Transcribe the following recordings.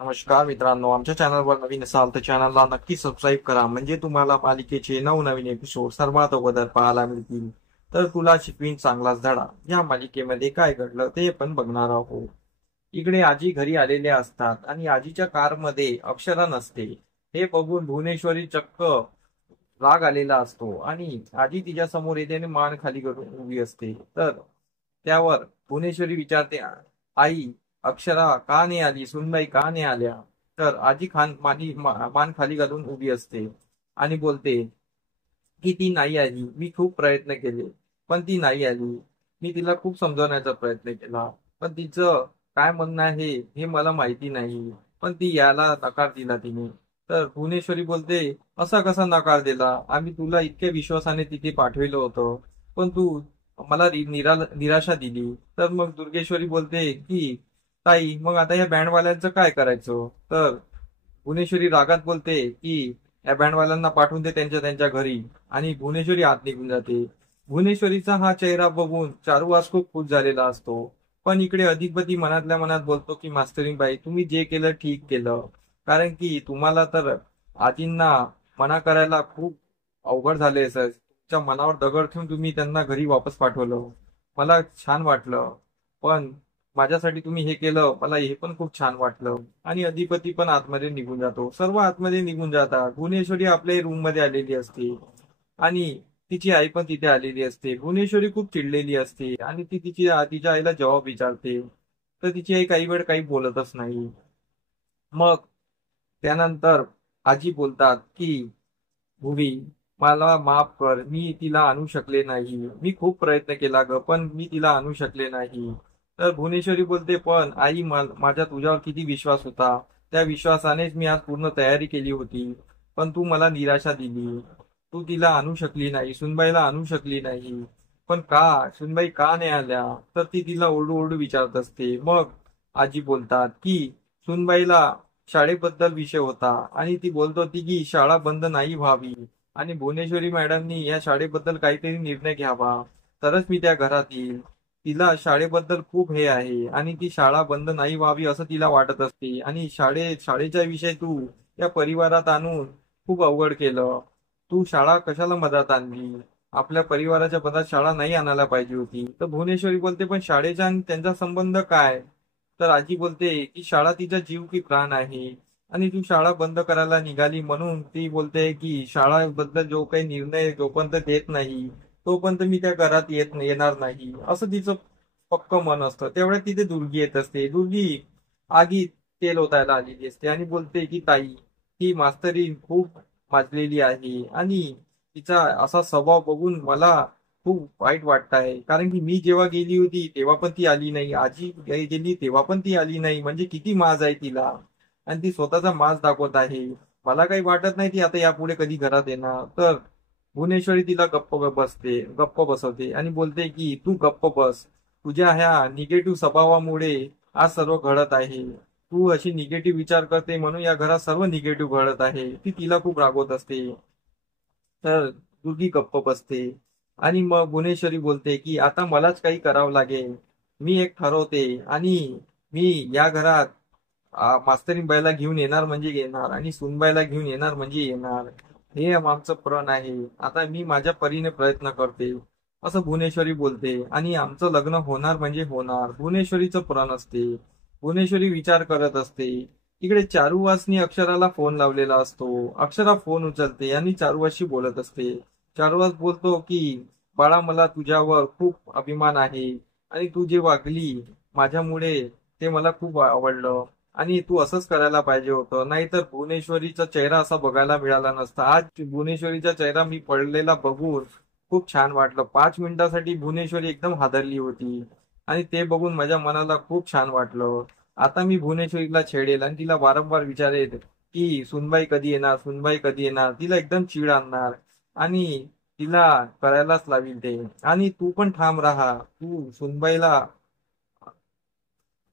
नमस्कार मित्रांनो, आमच्या चॅनलवर नवीन असाल तर चॅनलला नक्की सबस्क्राईब करा, म्हणजे तुम्हाला मालिकेचे नवनवीन एपिसोड सर्वात अगोदर पाहायला मिळतील. तर तुला शिकवीन चांगलाच धडा या मालिकेमध्ये काय घडलं ते पण बघणार आहोत. इकडे आजी घरी आलेल्या असतात आणि आजीच्या कारमध्ये अक्षरा नसते. हे बघून भुवनेश्वरी चक्क राग आलेला असतो आणि आजी तिच्या समोर येते आणि मान खाली करून उभी असते. तर त्यावर भुवनेश्वरी विचारते, आई, अक्षरा का नाही आली, सुनबाई का नाही आल्या? तर आजी मान खाली घालून उभी असते आणि बोलते की ती नाही आली. मी खूप प्रयत्न केले, पण ती नाही आली. मी तिला खूप समजवण्याचा प्रयत्न केला, पण तिचं काय म्हणणं आहे हे मला माहिती नाही. पण ती यायला नकार दिला तिने. तर भुवनेश्वरी बोलते, असा कसा नकार दिला? आम्ही तुला इतक्या विश्वासाने तिथे पाठविलं होतं, पण तू मला निराशा दिली. तर मग दुर्गेश्वरी बोलते की ताई, मग आता या बँडवाल्यांचं काय करायचं? तर भुवनेश्वरी रागात बोलते की या बँडवाल्यांना पाठवून दे त्यांच्या त्यांच्या घरी, आणि भुवनेश्वरी आत निघून जाते. भुवनेश्वरीचा हा चेहरा बघून चारुवास खूप खुश झालेला असतो. पण इकडे अधिपती मनातल्या मनात बोलतो की मास्तरीनबाई, तुम्ही जे केलं ठीक केलं. कारण की तुम्हाला तर आजींना मना करायला खूप अवघड झाले सर. तुमच्या मनावर दगड ठेवून तुम्ही त्यांना घरी वापस पाठवलं. मला छान वाटलं, पण माझ्यासाठी तुम्ही हे केलं, मला हे पण खूप छान वाटलं. आणि अधिपती पण आतमध्ये निघून जातो. सर्व आतमध्ये निघून जातात. भुवनेश्वरी आपल्या रूम मध्ये आलेली असते आणि तिची आई पण तिथे आलेली असते. भुवनेश्वरी खूप चिडलेली असते आणि ती तिच्या आईला जबाब विचारते. तर तिची आई काही वेळ काही बोलतच नाही. मग त्यानंतर आजी बोलतात की भुवी, मला माफ कर, मी तिला आणू शकले नाही. मी खूप प्रयत्न केला ग, पण मी तिला आणू शकले नाही. तर भुवनेश्वरी बोलते, पण आई, माझा तुझ्यावर किती विश्वास होता. त्या विश्वासानेच मी आज पूर्ण तयारी केली होती, पण तू मला निराशा दिली. तू तिला आणू शकली नाही, सुनबाईला आणू शकली नाही. पण का, सुनबाई का नाही आल्या? तर ती तिला ओरडू ओरडू विचारत असते. मग आजी बोलतात की सुनबाईला शाळेबद्दल विषय होता आणि ती बोलत होती की शाळा बंद नाही व्हावी आणि भुवनेश्वरी मॅडमनी या शाळेबद्दल काहीतरी निर्णय घ्यावा, तरच मी त्या घरात येईल. तिला शाळेबद्दल खूप हे आहे आणि ती शाळा बंद नाही व्हावी असं तिला वाटत असते. आणि शाळेचा विषय तू या परिवारात आणून खूप अवघड केलं. तू शाळा कशाला मधात आणली? आपल्या परिवाराच्या पदात शाळा नाही आणायला पाहिजे होती. तर भुवनेश्वरी बोलते, पण शाळेचा आणि त्यांचा संबंध काय? तर आजी बोलते की शाळा तिचा जीव की प्राण आहे आणि तू शाळा बंद करायला निघाली, म्हणून ती बोलते की शाळाबद्दल जो काही निर्णय जोपर्यंत घेत नाही तोपर्यंत मी त्या घरात येणार नाही, असं तिचं पक्क मन असतं. तेवढ्यात तिथे दुर्गी येत असते. दुर्गी आगीत तेल ओतायला आलेली असते आणि बोलते की ताई, ही मास्तरी खूप माजलेली आहे आणि तिचा असा स्वभाव बघून मला खूप वाईट वाटत आहे. कारण की मी जेव्हा गेली होती तेव्हा पण ती आली नाही, आजी गेली तेव्हा पण ती आली नाही. म्हणजे किती माज आहे तिला, आणि ती स्वतःचा माज दाखवत आहे. मला काही वाटत नाही ती आता यापुढे कधी घरात येणार. तर भुवनेश्वरी तिला गप्प बसवते आणि बोलते की तू गप्प बस. तुझ्या ह्या निगेटिव्ह स्वभावामुळे आज सर्व घडत आहे. तू अशी निगेटिव्ह विचार करते म्हणून या घरात सर्व निगेटिव्ह घडत आहे. ती तिला खूप रागवत असते. तर दुर्गी गप्प बसते आणि मग भुवनेश्वरी बोलते की आता मलाच काही करावं लागेल. मी एक ठरवते आणि मी या घरात मास्तरीन बाईला घेऊन येणार म्हणजे येणार आणि सुनबाईला घेऊन येणार म्हणजे येणार. हे आमचं प्रण आहे. आता मी माझ्या परीने प्रयत्न करते, असं भुवनेश्वरी बोलते. आणि आमचं लग्न होणार म्हणजे होणार, भुवनेश्वरीचं प्रण असते. भुवनेश्वरी विचार करत असते. इकडे चारुवासनी अक्षराला फोन लावलेला असतो. अक्षरा फोन उचलते आणि चारुवासशी बोलत असते. चारुवास बोलतो की बाळा, मला तुझ्यावर खूप अभिमान आहे आणि तू जे वागली माझ्यामुळे ते मला खूप आवडलं. आणि तू असंच करायला पाहिजे होतं, नाहीतर भुवनेश्वरीचा चेहरा असा बघायला मिळाला नसता. आज भुवनेश्वरीचा चेहरा मी पडलेला बघून खूप छान वाटलं. 5 मिनिटासाठी भुवनेश्वरी एकदम हादरली होती आणि ते बघून माझ्या मनाला खूप छान वाटलं. आता मी भुवनेश्वरीला छेडेल आणि तिला वारंवार विचारेल की सुनबाई कधी येणार, सुनबाई कधी येणार. तिला एकदम चिड आणणार आणि तिला करायलाच लावील ते. आणि तू पण ठाम राहा.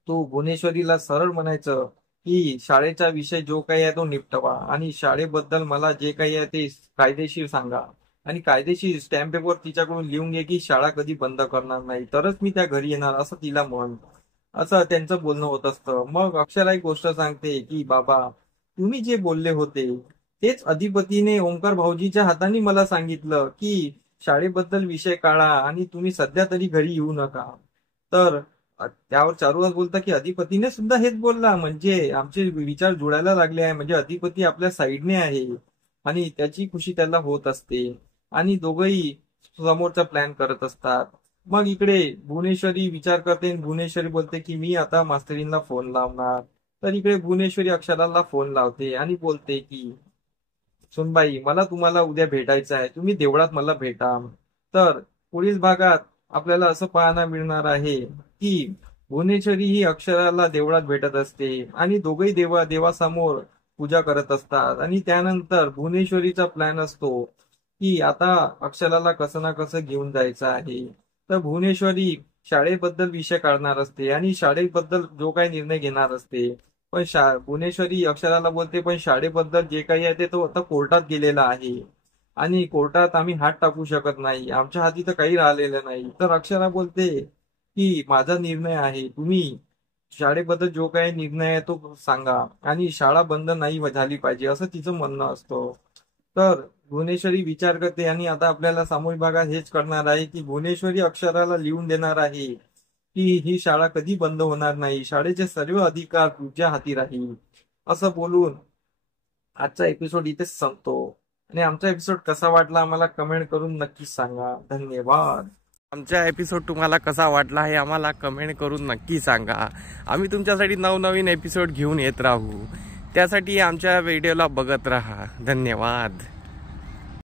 तू भुवनेश्वरीला सरळ म्हणायचं की शाळेचा विषय जो काही आहे तो निपटवा आणि शाळेबद्दल मला जे काही आहे ते कायदेशीर सांगा. आणि कायदेशीर स्टॅम्प पेपर तिच्याकडून लिहून घे की शाळा कधी बंद करणार नाही, तरच मी त्या घरी येणार, असं तिला म्हण. असं त्यांचं बोलणं होत असतं. मग अक्षरा एक गोष्ट सांगते की बाबा, तुम्ही जे बोलले होते तेच अधिपतीने ओंकार भाऊजीच्या हाताने मला सांगितलं की शाळेबद्दल विषय काढा आणि तुम्ही सध्या तरी घरी येऊ नका. तर त्यावर चारुहास बोलता की अधिपतीने सुद्धा हेच बोलला, म्हणजे आमचे विचार जुळायला लागले आहे, म्हणजे अधिपती आपल्या साईडने आहे आणि त्याची खुशी त्याला होत असते आणि दोघंही समोरचा प्लॅन करत असतात. मग इकडे भुवनेश्वरी विचार करते आणि भुवनेश्वरी बोलते की मी आता मास्तरींना फोन लावणार. तर इकडे भुवनेश्वरी अक्षराला फोन लावते आणि बोलते की सुनबाई, मला तुम्हाला उद्या भेटायचं आहे, तुम्ही देवळात मला भेटा. तर पुढील भागात आपल्याला असं पाहायला मिळणार आहे की भुवनेश्वरी ही अक्षराला देवळात भेटत असते आणि दोघही देवासमोर पूजा करत असतात आणि त्यानंतर भुवनेश्वरीचा प्लॅन असतो की आता अक्षराला कसं ना कसं घेऊन जायचं आहे. तर भुवनेश्वरी शाळेबद्दल विषय काढणार असते आणि शाळेबद्दल जो काही निर्णय घेणार असते. पण भुवनेश्वरी अक्षराला बोलते पण शाळेबद्दल जे काही आहे ते तो आता कोर्टात गेलेला आहे आणि कोर्टात आम्ही हात टाकू शकत नाही, आमच्या हाती तर काही राहिलेलं नाही. तर अक्षरा बोलते की माझा निर्णय आहे, तुम्ही शाळेबद्दल जो काही निर्णय आहे तो सांगा आणि शाळा बंद नाही झाली पाहिजे असं तिचं म्हणणं असतं. तर भुवनेश्वरी विचार करते आणि आता आपल्याला सामूहिक भागात हेच करणार आहे की भुवनेश्वरी अक्षराला लिहून देणार आहे की ही शाळा कधी बंद होणार नाही, शाळेचे सर्व अधिकार तुझ्या हाती राहील. असं बोलून आजचा एपिसोड इथेच संपतो आणि आमचा एपिसोड कसा वाटला आम्हाला कमेंट करून नक्कीच सांगा. धन्यवाद. आमचा एपिसोड तुम्हाला कसा वाटला हे आम्हाला कमेंट करून नक्की सांगा. आम्ही तुमच्यासाठी नवनवीन एपिसोड घेऊन येत राहू. त्यासाठी आमच्या व्हिडिओला बघत राहा. धन्यवाद.